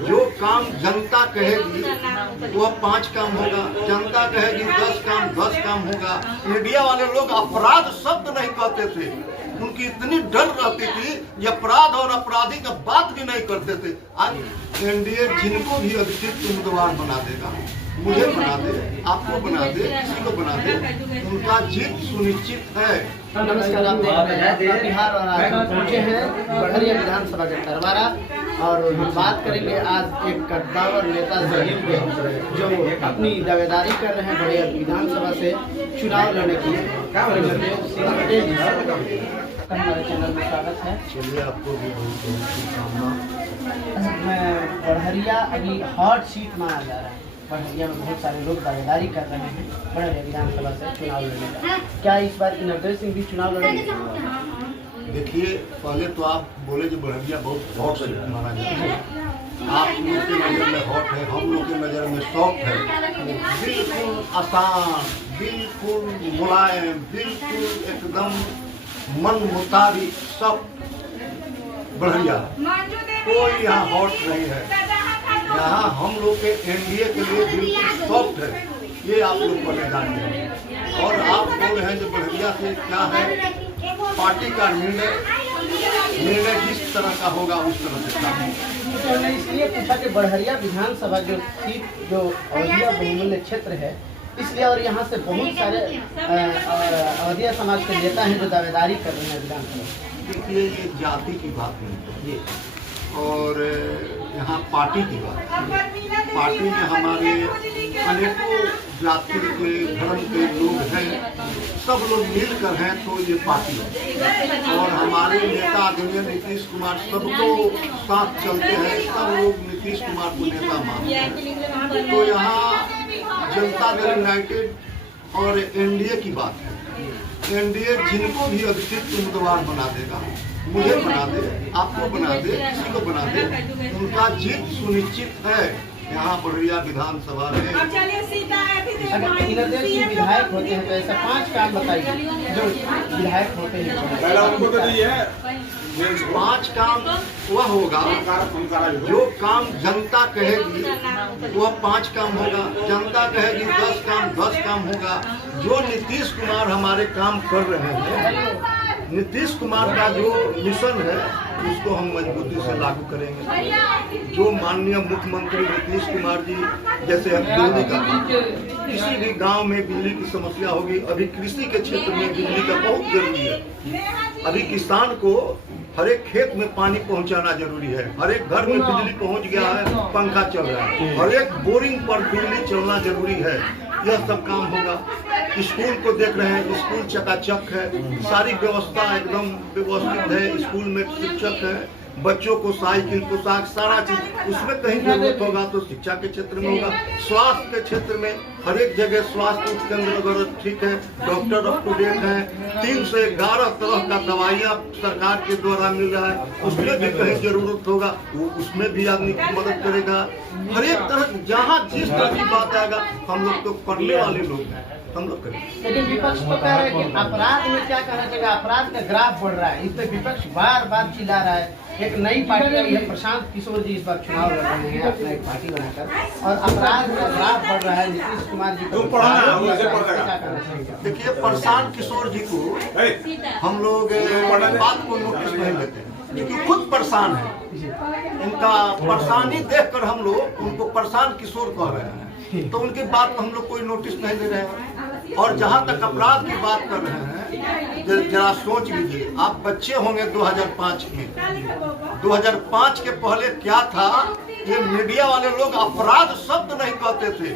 जो काम जनता कहेगी वह 5 काम होगा, जनता कहेगी 10 काम होगा। मीडिया वाले लोग अपराध शब्द नहीं कहते थे, उनकी इतनी डर रहती थी ये अपराध और अपराधी का बात भी नहीं करते थे। आज एनडीए जिनको भी अतिरिक्त उम्मीदवार बना देगा, मुझे बना दे, आपको बना दे, किसी को बना दे, उनका जीत सुनिश्चित है। नमस्कार, आप बिहार और आज हम पहुंचे हैं बढ़िया विधानसभा के तरवारा और हम बात करेंगे आज एक कद्दावर नेता से जो अपनी दावेदारी कर रहे हैं बढ़िया विधानसभा से चुनाव लड़ने की। हमारे चैनल में स्वागत है। चलिए, आपको भी बहुत बहुत शुभकामना। बढ़िया अभी हॉट सीट माना जा रहा है। बढ़िया में बहुत सारे लोग दावेदारी कर रहे हैं बढ़िया विधानसभा से चुनाव लड़ने का। क्या इस बार नवदेव सिंह भी चुनाव लड़ेंगे? देखिए, पहले तो आप बोले जो बढ़िया बहुत हॉट सीट माना जाता है। आप लोग की नज़र में हॉट है, हम लोग की नज़र में सॉफ्ट है। बिल्कुल आसान, बिल्कुल मुलायम, बिल्कुल एकदम मन मुताबिक सब बढ़िया। कोई यहाँ हॉट नहीं है। यहाँ हम लोग के एनडीए के लिए बिल्कुल सॉफ्ट है, ये आप लोग पहले जानते हैं। और आप बोल रहे हैं जो बढ़िया से क्या है, पार्टी का निर्णय जिस तरह का होगा उस तरह से काम होगा। तो मैंने इसलिए पूछा कि बढ़िया विधानसभा जो सीट जो अवधिया बहुमूल्य क्षेत्र है इसलिए, और यहाँ से बहुत सारे अवधिया समाज के नेता हैं जो दावेदारी कर रहे हैं विधानसभा। देखिए, ये जाति की बात नहीं है और यहाँ पार्टी की बात है। पार्टी में हमारे अनेकों जाति के धर्म के लोग हैं, सब लोग मिलकर हैं तो ये पार्टी है। और हमारे नेता आदरणीय नीतीश कुमार सबको साथ चलते हैं, सब लोग नीतीश कुमार को नेता मानते हैं। तो यहाँ जनता दल यूनाइटेड और एनडीए की बात है। एनडीए जिनको भी अतिरिक्त उम्मीदवार बना देगा, मुझे बना दे, आपको बना दे, किसी को बना दे, उनका जीत सुनिश्चित है। यहाँ बढ़िया विधानसभा में अगर नवदेव सिंह विधायक होते हैं तो ऐसा 5 काम बताइए जो विधायक होते हैं। पहला उनको तो नहीं है 5 काम वह होगा जो काम जनता कहेगी वह 5 काम होगा, जनता कहेगी 10 काम होगा। जो नीतीश कुमार हमारे काम कर रहे हैं, नीतीश कुमार का जो मिशन है उसको हम मजबूती से लागू करेंगे। जो माननीय मुख्यमंत्री नीतीश कुमार जी जैसे बिजली का, किसी भी गांव में बिजली की समस्या होगी, अभी कृषि के क्षेत्र में बिजली का बहुत जरूरी है। अभी किसान को हर एक खेत में पानी पहुंचाना जरूरी है, हर एक घर में बिजली पहुंच गया है, पंखा चल रहा है, हर एक बोरिंग पर बिजली चलना जरूरी है। यह सब काम होगा। स्कूल को देख रहे हैं, स्कूल चकाचक है, सारी व्यवस्था एकदम व्यवस्थित है। स्कूल में शिक्षक है, बच्चों को साइकिल, पोशाक, सारा चीज उसमें कहीं जरूरत होगा तो शिक्षा के क्षेत्र में होगा। स्वास्थ्य के क्षेत्र में हर एक जगह स्वास्थ्य केंद्र वगैरह ठीक है, डॉक्टर अप टू डेट है, 3 से 11 तरह का दवाइयाँ सरकार के द्वारा मिल रहा है, उसमें भी कहीं जरूरत होगा वो उसमें भी आदमी की मदद करेगा। हर एक तरह जहाँ जिस तरह की बात आएगा, हम लोग तो पढ़ने वाले लोग हैं, हम लोग करें। लेकिन विपक्ष तो कह रहे हैं कि अपराध में क्या कहना चाहिए, अपराध का ग्राफ बढ़ रहा है, इस पर विपक्ष बार बार चिल्ला रहा है। एक नई पार्टी आई है, प्रशांत किशोर जी इस बार चुनाव लड़ रहे हैं अपना एक पार्टी बनाकर, और अपराध का ग्राफ बढ़ रहा है। नीतीश कुमार जी को क्या कहना चाहिए? देखिए, प्रशांत किशोर जी को हम लोग बात को नोटिस नहीं लेते क्योंकि खुद परेशान है। उनका परेशानी देखकर हम लोग उनको परेशान किशोर कह रहे हैं, तो उनकी बात को हम लोग कोई नोटिस नहीं दे रहे हैं। और जहाँ तक अपराध की बात कर रहे हैं, जरा सोच लीजिए, आप बच्चे होंगे 2005 में, 2005 के पहले क्या था, ये मीडिया वाले लोग अपराध शब्द नहीं कहते थे,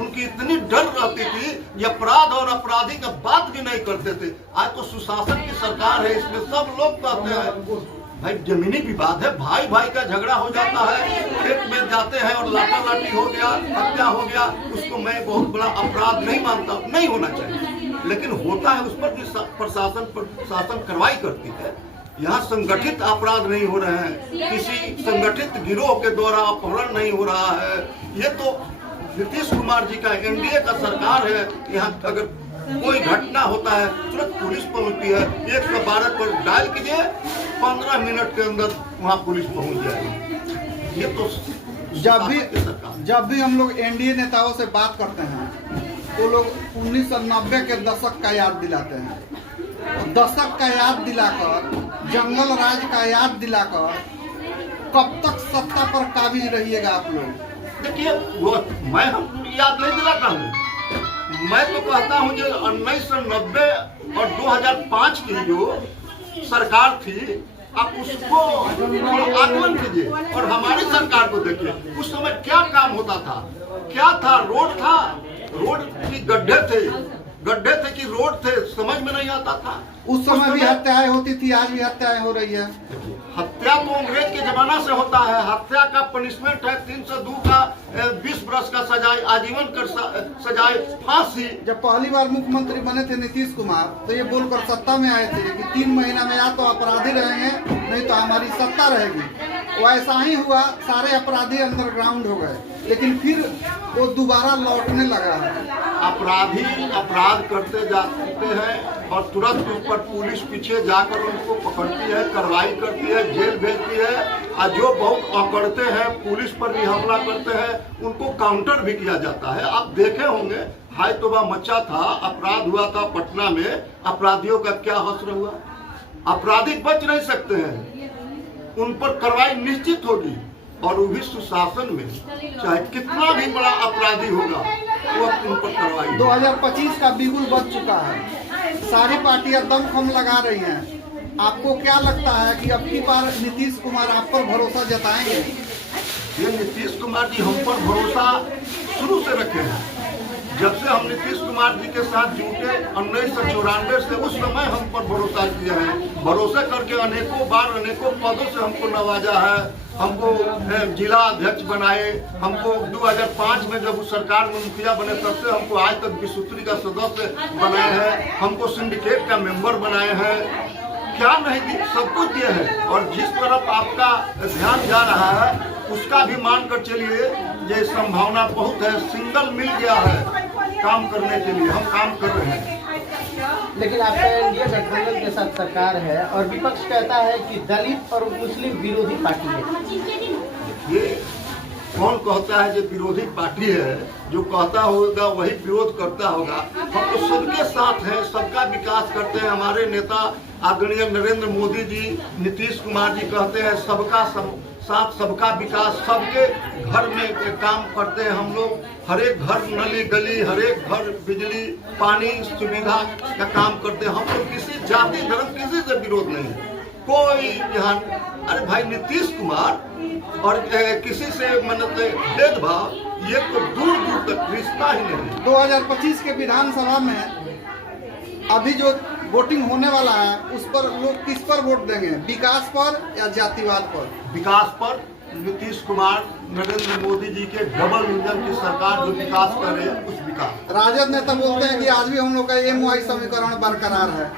उनकी इतनी डर रहती थी ये अपराध और अपराधी का बात भी नहीं करते थे। आज तो सुशासन की सरकार है, इसमें सब लोग कहते हैं भाई जमीनी विवाद है, भाई भाई का झगड़ा हो जाता है, खेत में जाते हैं और लाठा लाठी हो गया, हत्या हो गया, उसको मैं बहुत बड़ा अपराध नहीं मानता, नहीं होना चाहिए, लेकिन होता है, उस पर भी प्रशासन कार्रवाई करती है। यहाँ संगठित अपराध नहीं हो रहे हैं, किसी संगठित गिरोह के द्वारा अपहरण नहीं हो रहा है। ये तो नीतीश कुमार जी का एनडीए का सरकार है। यहाँ अगर कोई घटना होता है तुरंत पुलिस पहुंचती है, 112 पर डायल कीजिए, 15 मिनट के अंदर वहाँ पुलिस पहुंच जाएगी। ये तो जब भी हम लोग एनडीए नेताओं से बात करते हैं तो लोग 1990 के दशक का याद दिलाते हैं। दशक का याद दिलाकर, जंगल राज का याद दिलाकर कब तक सत्ता पर काबिज रहिएगा आप लोग? देखिए, वो मैं हम याद नहीं दिलाता हूँ। मैं तो कहता हूँ जो 1990 और 2005 की जो सरकार थी, आप उसको आकलन कीजिए और हमारी सरकार को देखिए। उस समय क्या काम होता था, क्या था? रोड था, रोड की गड्ढे थे कि रोड थे, समझ में नहीं आता था। उस समय भी हत्याएं होती थी, आज भी हत्याएं हो रही है। हत्या तो अंग्रेज के जमाना से होता है। हत्या का पनिशमेंट है 302 का 20 वर्ष का सजाए, आजीवन कर सजाए, फांसी। जब पहली बार मुख्यमंत्री बने थे नीतीश कुमार तो ये बोलकर सत्ता में आए थे कि 3 महीना में या तो अपराधी रहेंगे नहीं तो हमारी सत्ता रहेगी। वैसा ही हुआ, सारे अपराधी अंडरग्राउंड हो गए, लेकिन फिर वो दोबारा लौटने लगा है। अपराधी अपराध करते जाते हैं और तुरंत उस पर पुलिस पीछे जाकर उनको पकड़ती है, कार्रवाई करती है, जेल भेजती है। और जो बहुत अकड़ते हैं, पुलिस पर भी हमला करते हैं, उनको काउंटर भी किया जाता है। आप देखे होंगे, हाय तौबा मचा था, अपराध हुआ था पटना में, अपराधियों का क्या हश्र हुआ। अपराधी बच नहीं सकते हैं, उन पर कार्रवाई निश्चित होगी। और वो भी सुशासन में, चाहे कितना भी बड़ा अपराधी होगा, वो उन पर कार्रवाई। 2025 का बिगुल बच चुका है, सारी पार्टियां दमखम लगा रही हैं। आपको क्या लगता है कि अब की बार नीतीश कुमार आप पर भरोसा जताएंगे? ये नीतीश कुमार जी हम पर भरोसा शुरू से रखे हैं। जब से हम नीतीश कुमार जी के साथ जुटे 1994 से, उस समय हम पर भरोसा किया है। भरोसा करके अनेकों बार अनेकों पदों से हमको नवाजा है। हमको जिला अध्यक्ष बनाए, हमको 2005 में जब उस सरकार में मुखिया बने तब से हमको आज तक विसूत्री का सदस्य बनाए हैं, हमको सिंडिकेट का मेंबर बनाए हैं। क्या नहीं दी, सब कुछ दिए हैं। और जिस तरफ आपका ध्यान जा रहा है उसका भी मानकर चलिए, ये संभावना बहुत है। सिंगल मिल गया है काम करने के लिए, हम काम कर रहे हैं। लेकिन आपका एनडीए गठबंधन के साथ सरकार है और विपक्ष कहता है कि दलित और मुस्लिम विरोधी पार्टी है। ये कौन कहता है जो विरोधी पार्टी है? जो कहता होगा वही विरोध करता होगा। हम तो सबके साथ हैं, सबका विकास करते हैं। हमारे नेता आदरणीय नरेंद्र मोदी जी, नीतीश कुमार जी कहते हैं सबका साथ सबका विकास, सबके घर में काम करते हैं हम लोग। हर एक घर नली गली, हर एक घर बिजली पानी सुविधा का काम करते हैं हम लोग। किसी जाति धर्म किसी से विरोध नहीं है, कोई ध्यान। अरे भाई, नीतीश कुमार और किसी से मतलब भेदभाव, ये तो दूर दूर तक रिश्ता ही नहीं। 2025 के विधानसभा में अभी जो वोटिंग होने वाला है उस पर लोग किस पर वोट देंगे, विकास पर या जातिवाद पर? विकास पर। नीतीश कुमार नरेंद्र मोदी जी के डबल इंजन की सरकार जो विकास कर रही है, उस विकास। राजद नेता बोलते हैं कि आज भी हम लोग का MY समीकरण बरकरार है।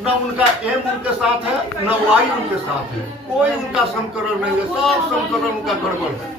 न उनका एम उनके साथ है, न वाई उनके साथ है। कोई उनका समीकरण नहीं है, सब समीकरण उनका गड़बड़ है।